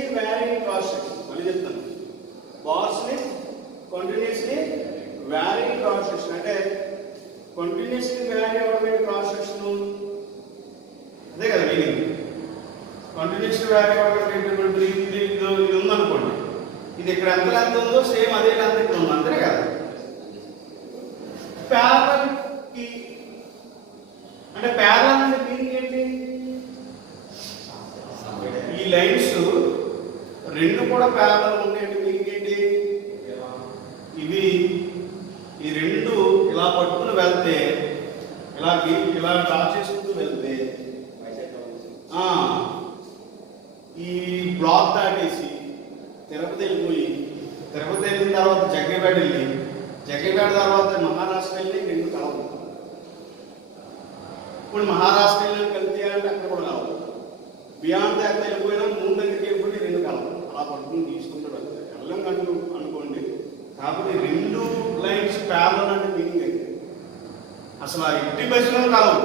continuously varying cross section. మళ్ళీ చెప్తాను, bars ని continuously varying cross section అంటే continuously vary అవే క్రాస్ సెక్షన్, అదే కదా మీనింగ్. కంటిన్యూస్లీ వ్యారీ అవే ఇది ఉందనుకోండి, ఇది ఇక్కడ ఎంత లెంత్ ఉందో సేమ్ అదే లెంత్ ఇక్కడ ఉంది, అంతే కదా. ప్యారలల్ కి అంటే ప్యారలల్ అంటే మీనింగ్ ఏంటి? ఈ లైన్స్ రెండు కూడా ప్యారలల్ ఉంటాయంటే మీనింగ్ ఏంటి? ఇవి ఈ రెండు ఇలా పట్టుకుని వెళ్తే, ఇలా డ్రా చేసుకుంటూ వెళ్తే ఈ బ్లాక్ దాటేసి తిరుపతి వెళ్ళిపోయి, తిరుపతి వెళ్ళిన తర్వాత జగ్గేపేట వెళ్ళి, జగ్గేపేట తర్వాత మహారాష్ట్ర వెళ్ళి రెండు కలవు. ఇప్పుడు మహారాష్ట్ర వెళ్ళి కలితే అంటే అక్కడ కూడా కలవు. బియాండ్ దాకా వెళ్ళిపోయినా మూడు దగ్గరికి వెళ్ళిపోయి రెండు కలవు. అలా పట్టుకుని తీసుకుంటూ వెళ్తాయి. వెళ్ళం కంటూ అనుకోండి. కాబట్టి రెండు లైన్స్ ప్యారలల్ అంటే మీనింగ్ అయితే అసలు ఆ ఇంటి బస్సులో కలవు.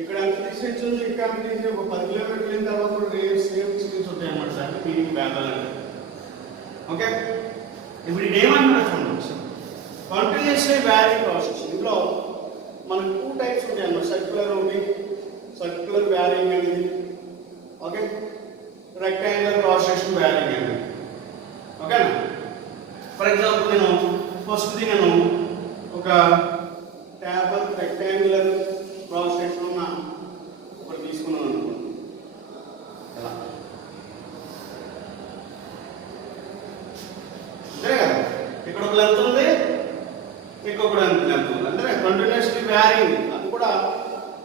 ఇక్కడ ఎంత డిస్టెన్స్ ఉంది, ఇంకా ఒక 10 కిలోమీటర్లు వెళ్ళిన తర్వాత కూడా సేమ్ డిస్టెన్స్ ఉంటాయి అన్నమాట సార్. మీనింగ్ ప్యారలల్ అంటే ఓకే. ఇప్పుడు ఇదేమన్నా కంటిన్యూస్లీ వ్యారింగ్ ప్రాసెస్. ఇందులో మనకు 2 టైప్స్ ఉంటాయి అన్నమాట. సర్క్యులర్ ఒకటి, సర్క్యులర్ వ్యారింగ్ అనేది okay. Rectangular cross section varying అనేది ఓకేనా. ఫర్ ఎగ్జాంపుల్ నేను ఫస్ట్ది నేను ఒక టేబుల్ రెక్టాంగులర్ క్రాస్ సెక్షన్ ఉన్న ఒకటి తీసుకున్నాను అనుకోండి. ఎలా అంతే కదా, ఇక్కడ ఒక లెంత్ ఉంది, ఇంకొక లెంత్ ఉంది, అంటే కంటిన్యూస్లీ వ్యారింగ్. అది కూడా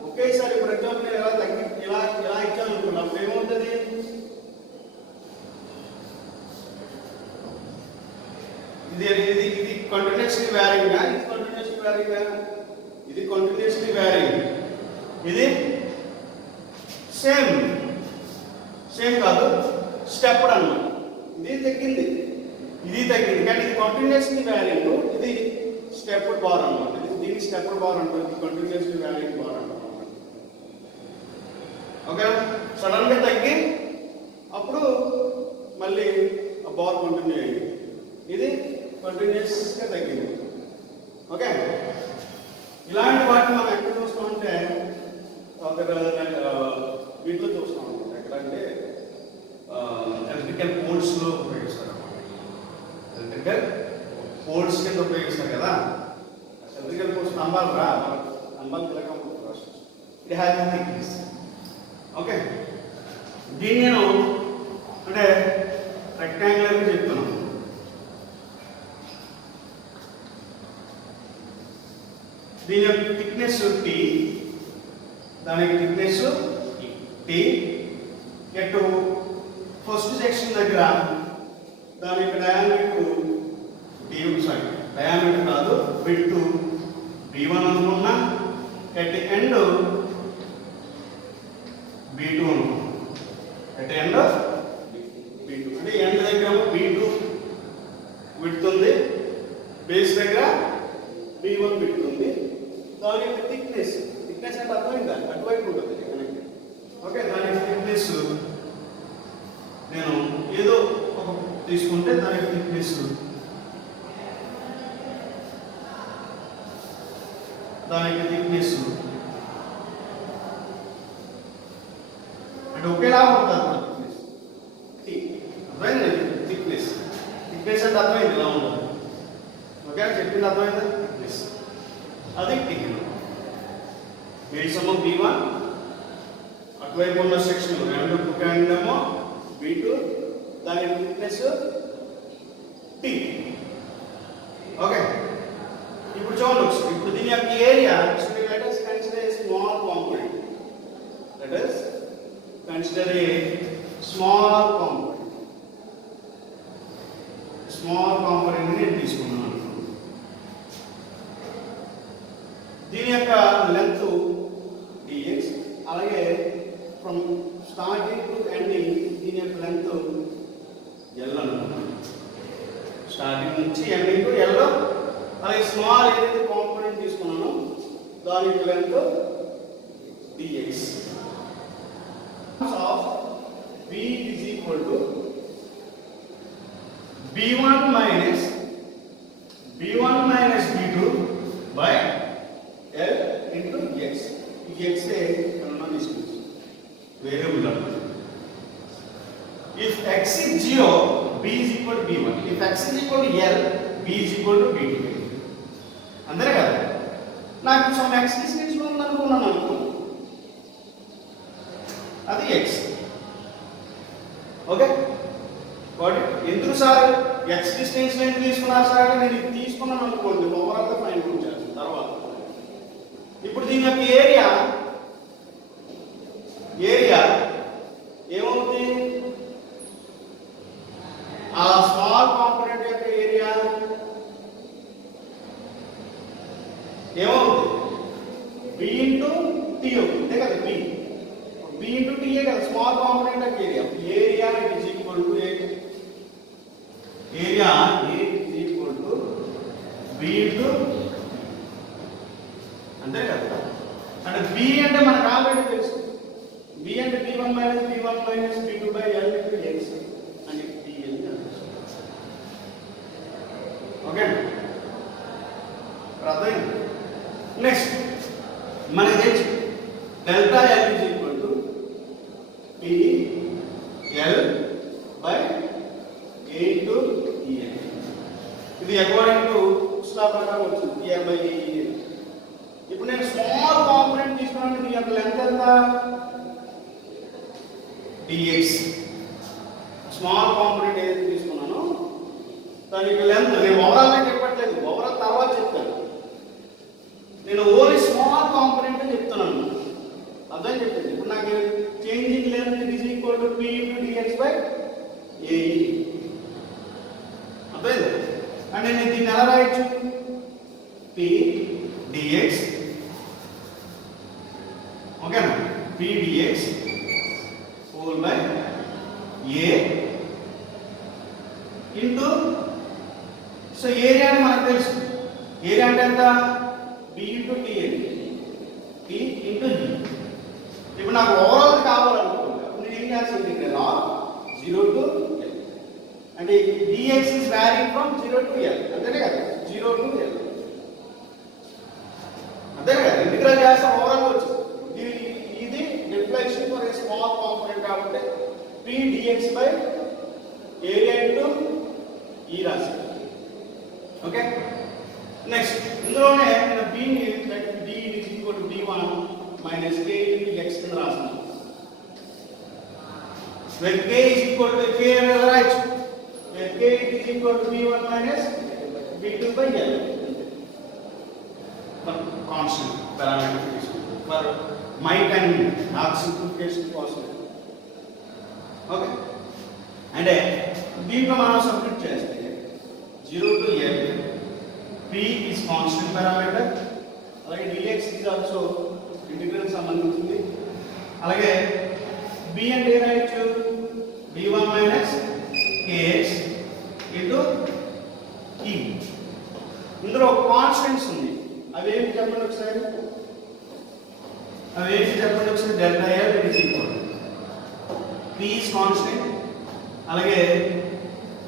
ఒకేసారి ఫర్ ఎగ్జాంపుల్ నేను ఇలా ఇచ్చాను అనుకోండి, అప్పుడు ఏమవుతుంది? ఇది కంటిన్యూస్లీ వ్యారింగ్, ఇది కంటిన్యూస్లీ వ్యారింగ్, ఇది కంటిన్యూస్లీ వ్యారింగ్, ఇది సేమ్ కాదు, స్టెప్డ్ అన్నమాట. ఇది తగ్గింది, ఇది తగ్గింది, కానీ ఇది కంటిన్యూస్లీ వ్యారింగ్, ఇది స్టెప్డ్ బార్ అన్నమాట. దీన్ని స్టెప్డ్ బార్ అంటారు, ఇది కంటిన్యూస్లీ వ్యారింగ్ బార్ అంటారు ఓకే. సడన్ గా తగ్గి అప్పుడు మళ్ళీ ఆ బార్ కంటిన్యూ అయ్యింది, ఇది కంటిన్యూస్ గా తగ్గింది ఓకే. ఇలాంటి వాటిని మనం ఎక్కడ చూస్తామంటే వీటిలో చూస్తాం అనమాట. ఎక్కడంటే ఎలక్ట్రికల్ పోల్స్ లో ఉపయోగిస్తారు అన్నమాట. ఎలక్ట్రికల్ పోల్స్ కింద ఉపయోగిస్తారు కదా. ఎలక్ట్రికల్ పోల్స్ స్తంభాలు ఇట్ హ్యాస్ థిక్నెస్ ఓకే. దీన్ని నేను అంటే రెక్టాంగులర్ చెప్తున్నాను. దీని యొక్క థిక్నెస్ T, దానికి థిక్నెస్ T. ఎటు ఫస్ట్ సెక్షన్ దగ్గర దాని యొక్క డయామీటర్ డయామీటర్ కాదు, విడ్త్ B1 అనుకున్నా, ఎట్ ఎండ్ B2 అనుకున్నా, ఎట్ ఎండ్ B2 అంటే ఎండ్ దగ్గర B2 విడ్త్ ఉంది, బేస్ దగ్గర B1 విడ్త్ ఉంది. దాని యొక్క థిక్నెస్ అంటే అర్థమైందా? అటువైపు ఉంటుంది ఓకే. దాని యొక్క థిక్నెస్ నేను ఏదో ఒక తీసుకుంటే దాని యొక్క థిక్నెస్ అంటే ఒకేలా ఉంటుంది థిక్నెస్ అంటే అర్థమైంది, ఇలా ఉంటుంది ఓకే. చెప్పింది అర్థమైందా? థిక్నెస్ అది థిక్నెస్ బేసము B1, అటువైపు ఉన్న సెక్షన్ రెండు కుకాండము B2, దాని థిక్నెస్ T ఓకే. ఇప్పుడు చూడండి ఒకసారి, ఇప్పుడు దీని యొక్క area let us consider a small component. Let us consider a small component ని తీసుకున్నాను. దీని యొక్క లెంత్ dx, అలాగే ఫ్రమ్ స్టార్టింగ్ టు ఎండింగ్ దీని యొక్క లెంత్ L అనుకున్నాను. స్టార్టింగ్ నుంచి ఎండింగ్ టు L. అలాగే స్మాల్ ఏదైతే కాంపోనెంట్ తీసుకున్నానో దాని యొక్క length dx. V is equal to b1 minus b2 by L into x. ఈ x కనుక తీసుకుంటాం వేరియబుల్ అన్నమాట. If x is 0, b is equal to b1. If x is equal to L, b is equal to b2. అంతే కదా. నాకు some x distance లో ఉందనుకున్నాను అనుకో, అది x. ఓకే, వాట్ ఎందుకు సార్ x డిస్టెన్స్ లో ఎందుకు తీసుకున్నారు సార్? నేను ఇది తీసుకున్నాను అనుకోండి, ఓవరాల్ గా ఫైండ్ అవుట్ చేస్తాను తర్వాత. ఇప్పుడు దీని యొక్క ఏరియా ఏమవుతుంది? ఆ స్మాల్ కాంపోనెంట్ యొక్క ఏరియా ఏమవుతుంది? b ఇంటూ t అవుతుంది, అంతే కదా. b ఇంటూ t ఏ కదా స్మాల్ కాంపోనెంట్ యొక్క area. Area it is equal to b into, అంతే కదా. అంటే b అంటే మనకు ఆల్రెడీ తెలుసు, b అంటే b1 minus b2 by L into x అని t అని తెలుసు. ఓకే, అర్థమైంది. నెక్స్ట్ మనకి తెలుసు delta L is equal to p L by a into e. ఇది అకార్డింగ్ టు లా ప్రకారం వచ్చింది p L by a. ఇప్పుడు నేను స్మాల్ కాంపోనెంట్ తీసుకున్నాను, దీని యొక్క లెంత్ ఎంత? dx. స్మాల్ కాంపోనెంట్ ఏదైతే తీసుకున్నానో దాని యొక్క లెంత్ నేను ఓవరాల్ గా చెప్పట్లేదు, ఓవరాల్ తర్వాత చెప్తాను. నేను ఓన్లీ స్మాల్ కాంపోనెంట్ అని చెప్తున్నాను, అర్థం చెప్పింది. ఇప్పుడు నాకు changing length is equal to p into dx by ae. అర్థమైంది. అంటే నేను దీన్ని ఎలా రాయొచ్చు? p dx, ఓకేనా, p dx whole by a into, so area అని మనకు తెలుసు, ఏరియా అంటే ఎంత? b into t into e. ఇప్పుడు నాకు ఓవరాల్ కావాలనుకోండి, అప్పుడు నేను ఏం చేస్తాను? ఇక్కడ 0 to L అంటే dx is varying from 0 to L, అంతేనే కదా. 0 to L అంతే కదా. ఇంటిగ్రల్ చేస్తాం, ఓవరాల్ వచ్చి ఇది reflection for a small component కాబట్టి p dx by area into e రాసి. ఓకే, నెక్స్ట్ ఇందులోనే నేను b ని d is equal to d1 minus k into x కింద రాస్తాను. when k is equal to k అని రాయొచ్చు, when k is equal to b1 minus b2 by L. Constant parameter for might and dark simplification possible. Okay, and దీంట్లో మనం substitute చేస్తే 0 to L, p is constant parameter, అలాగే dx is also integral సంబంధించింది. అలాగే b అంటే ఏం రాయొచ్చు? b1 minus kx into e. ఇందులో కాన్స్టెంట్స్ ఉంది, అవేమి చెప్పండి ఒకసారి. Delta L is equal to p is constant, అలాగే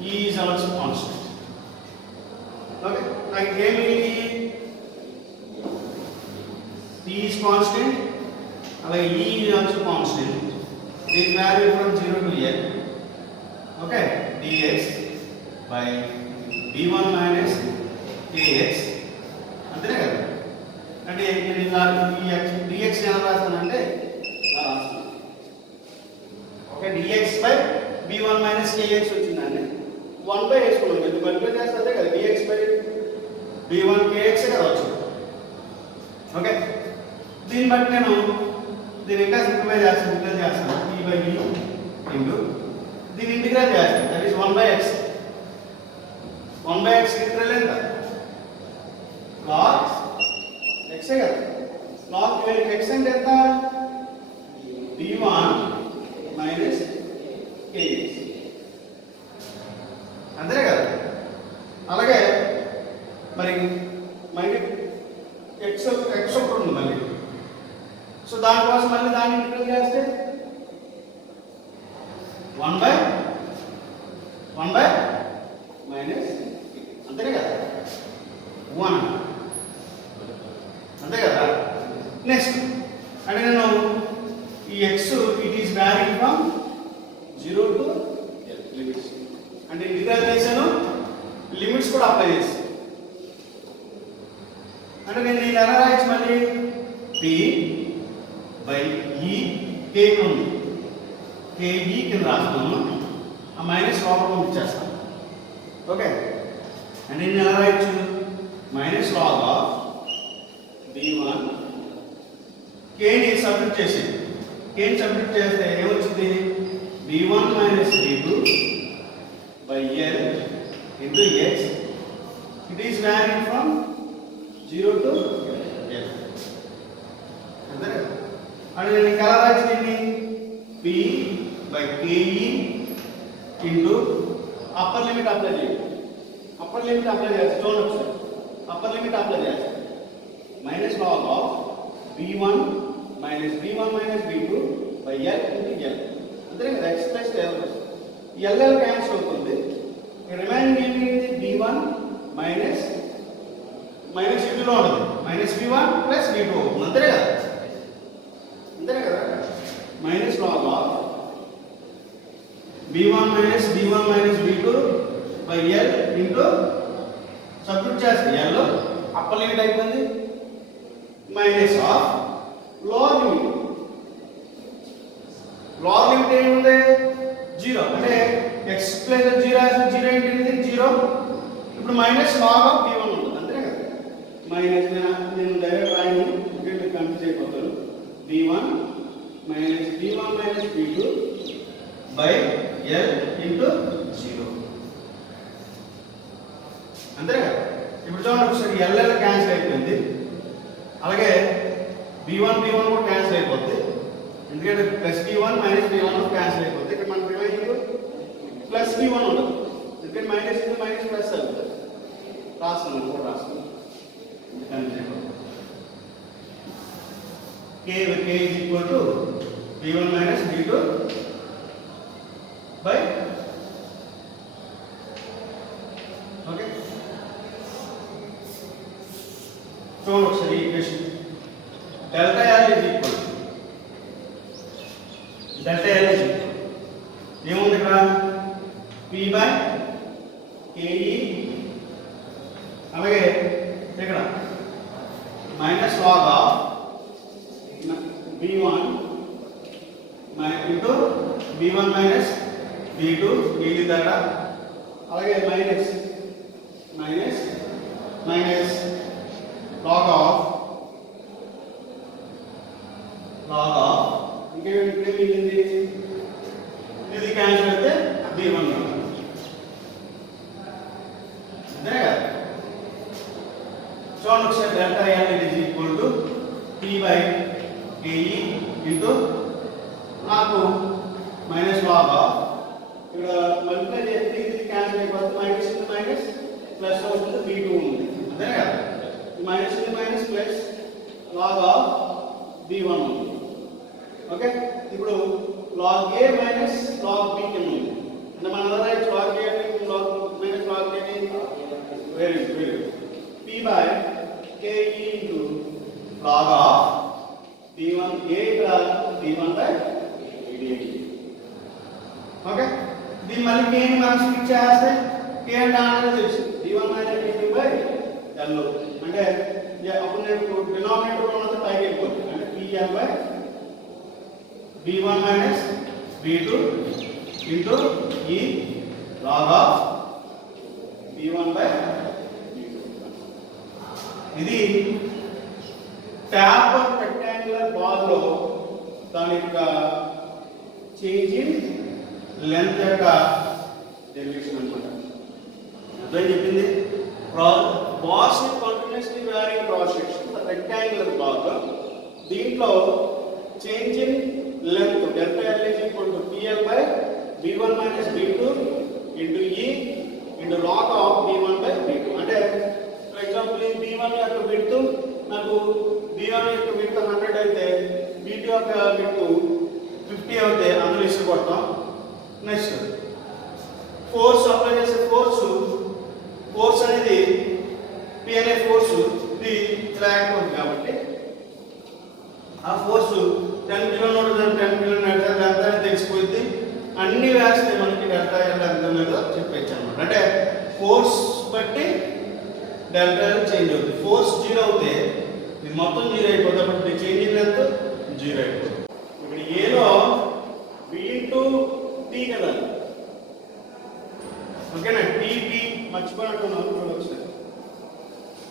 e is also constant. Okay, like ఏమి p is constant, అలాగే e is also constant. It varies from 0 to L. Okay, dx by b1 minus kx, అంతేనే కదా. అంటే నేను ఇలా ఈ dx ఎలా రాస్తానంటే ఇలా రాస్తాను. Okay, dx by b1 minus kx వచ్చిందండి, 1 by వేసుకున్నాను, ఎందుకు మల్టిప్లై చేస్తే కదా dx by b1 kx కదా వచ్చింది. ఓకే, దీన్ని బట్టి నేను దీన్ని ఇంకా సింప్లిఫై చేస్తాను, p by e ఇంటూ దీన్ని ఇంటిగ్రేట్ చేస్తాను, that is 1 by x. 1 by x integral ఎంత? log x కదా. log x అంటే ఎంత? b1 minus kx, అంతే కదా. అలాగే మరి x ఒకటి ఉంది మళ్ళీ, సో దానికోసం మళ్ళీ దాన్ని ఇంటిగ్రేట్ చేస్తే 1 by మైనస్ అంతేనే కదా 1 అంతే కదా. నెక్స్ట్ అంటే నేను ఈ X it is varying from 0 to L limits అంటే ఇంటిగ్రల్ చేశాను, లిమిట్స్ కూడా అప్లై చేస్తాను. అంటే నేను ఎలా రాయొచ్చు మళ్ళీ P బై ఈ K ఉంది, KE కింద రాస్తున్నాను, ఆ మైనస్ లోపల పంపించేస్తాను. ఓకే అంటే నేను ఎలా రాయొచ్చు మైనస్ లాగ్ ఆఫ్ B1 Kని సబ్స్టిట్యూట్ చేసింది, Kని సబ్స్టిట్యూట్ చేస్తే ఏమొచ్చింది B1 minus B2 by L into X. It is varying from 0 to L. అంతే అంటే నేను ఎలా రాయొచ్చు దీన్ని P by KE into upper limit apply చేయాలి. అప్పర్ లిమిట్ అప్లై చేయాలి, చూడండి ఒకసారి అప్పర్ లిమిట్ అప్లై చేయాలి. Minus log of B1 minus B1 minus B2 by L into L. అంతే కదా, X ప్లస్ L క్యాన్సిల్ అవుతుంది. రిమైనింగ్ ఏంటి B1 మైనస్ మైనస్ ఇందులో ఉంటుంది మైనస్ B1 ప్లస్ B2 అవుతుంది. అంతే కదా, అంతే కదా. Minus log of B1 minus B1 minus B2 by L into substitute చేస్తే L అప్పర్ లిమిట్ అయిపోయింది minus of lower limit. Lower limit ఏముంది 0 అంటే x ప్లస్ 0 0 ఏంటి 0. ఇప్పుడు మైనస్ లాగ్ ఆఫ్ B1 ఉంటుంది అంతే కదా. మైనస్ నేను డైరెక్ట్ రాయను, ఎందుకంటే కన్ఫ్యూజ్ అయిపోతాను. B1 minus B1 minus B2 by L into 0 అంతే కదా. ఇప్పుడు చూడండి ఒకసారి LL క్యాన్సిల్ అయిపోయింది, అలాగే B1 కూడా క్యాన్సిల్ అయిపోద్ది, ఎందుకంటే plus B1 minus B1 cancel అయిపోద్ది. ఇక్కడ మనకి రిమైనింగ్ ప్లస్ B1 ఉంటుంది, ఎందుకంటే మైనస్ ఇంటూ మైనస్ ప్లస్ అవుతుంది. రాస్తున్నాను కూడా రాస్తున్నాను K is equal to B1 minus B2 by okay. So ఒకసారి equation delta L is equal ఏముంది ఇక్కడ P by KE, అలాగే ఇక్కడ minus log of B1 into B1 minus B2 మిగిలిన దగ్గర, అలాగే minus minus minus log of ఇంకేమి మిగిలింది, ఇది క్యాన్సిల్ అయితే B1 అంతే కదా. చూడండి ఒకసారి delta L is equal to P by KE into నాకు మైనస్ లాగ్ ఆఫ్ ఇక్కడ మల్టిప్లై చేస్తే ఇది క్యాన్సిల్ అయిపోతుంది, మైనస్ ఇంటూ మైనస్ ప్లస్ అవుతుంది B2 ఉంది అంతే కదా. Minus into minus plus log of B1 ఉంది. ఓకే ఇప్పుడు log A minus log B కింద ఉంది అంటే మన దగ్గర log A అంటే log మైనస్ log A ని very P by KE into log of B1 A ఇక్కడ B1 by BD. ఓకే దీన్ని మళ్ళీ K ని మనం స్ప్లిట్ చేస్తే K అంటే ఆన్సర్ తెలుసు B1 minus B2 by L అంటే అప్పుడు నేను డినామినేటర్ ఉన్నది పైకి వెళ్ళిపోతుంది అంటే PL by B1 minus B2 into E log of B1 by B2. ఇది ట్యాప్ రెక్టాంగులర్ బార్ లో దాని యొక్క చేంజ్ ఇన్ లెంత్ యొక్క డెరివేషన్ అన్నమాట. అదే చెప్పింది bars continuously varying cross section rectangular bar, దీంట్లో change in length delta L is equal to PL by B1 minus B2 into E into log of B1 by B2. అంటే for example ఈ B1 యొక్క width నాకు B1 యొక్క width 100 అయితే B2 యొక్క width 50 అవుతే అందులో ఇసుకొడతాం. నెక్స్ట్ ఫోర్స్ అప్లై చేసే ఫోర్స్ 10 కిలోమీటర్లు 10 కిలోమీటర్లు డెల్టా తెలిసిపోయింది. అన్ని వేస్తే మనకి డెల్టా ఎంత అనేది చెప్పచ్చు అనమాట. అంటే ఫోర్స్ బట్టి డెల్టా చేంజ్ అవుతుంది. ఫోర్స్ 0 అవుతే ఇది మొత్తం 0 అయిపోతుంది. అప్పుడు చేంజ్ ఇన్ ఎంత 0 అయిపోతుంది. ఇప్పుడు ఏలో b ఇంటూ t కదా, ఓకేనా? టీ మర్చిపోయినట్టున్నాను. ఇప్పుడు వచ్చింది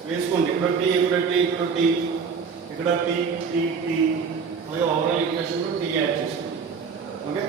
వేసుకోండి. ఇక్కడ టీ, ఇక్కడ టీ, ఇక్కడ టీ, ఇక్కడ టీ టీ టీ, అలాగే ఓవరాల్ ఈక్వేషన్ టీ యాడ్ చేసుకోండి. ఓకే.